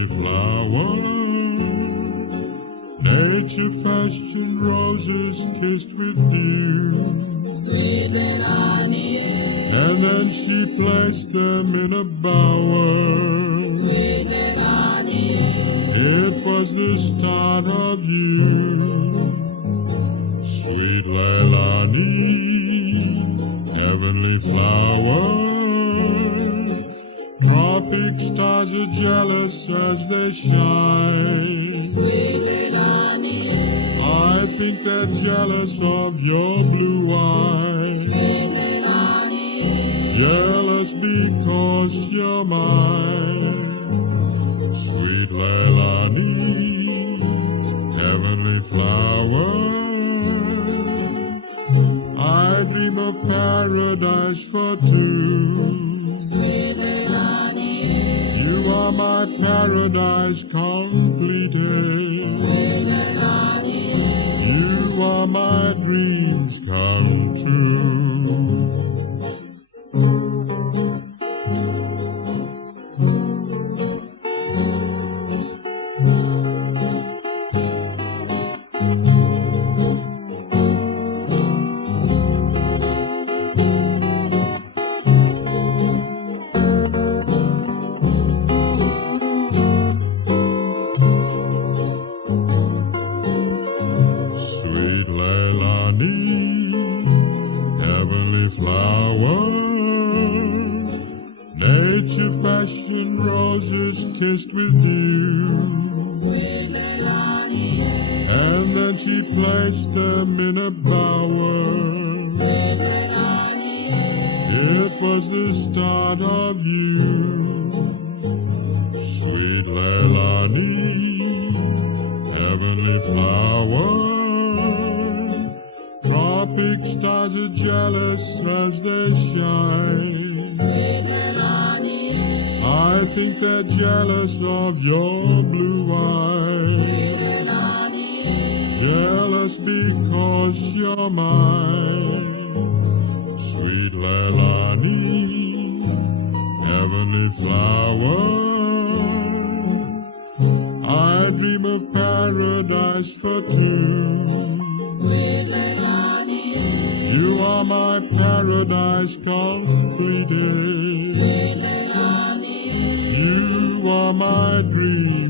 heavenly flower. Nature fashioned roses kissed with dew. Sweet Leilani, And then she placed them in a bower. sweet Leilani, It was the start of you. Sweet Leilani, heavenly flower. Tropic stars are jealous as they shine. sweet Leilani, I think they're jealous of your blue eyes. sweet Leilani, Jealous because you're mine. Sweet Leilani, heavenly flower. I dream of paradise for two. sweet Leilani, You are my paradise completed. sweet Leilani, You are my dreams come true. Sweet Leilani, heavenly flower. Nature fashioned roses kissed with dew. sweet Leilani, And then she placed them in a bower. sweet Leilani, It was the start of you. Sweet Leilani, heavenly flower. Tropic stars are jealous as they shine. sweet Leilani, I think they're jealous of your blue eyes. sweet Leilani, Jealous because you're mine. Sweet Leilani, heavenly flower. I dream of paradise for two. sweet Leilani, You are my paradise completed. sweet Leilani, You are my dream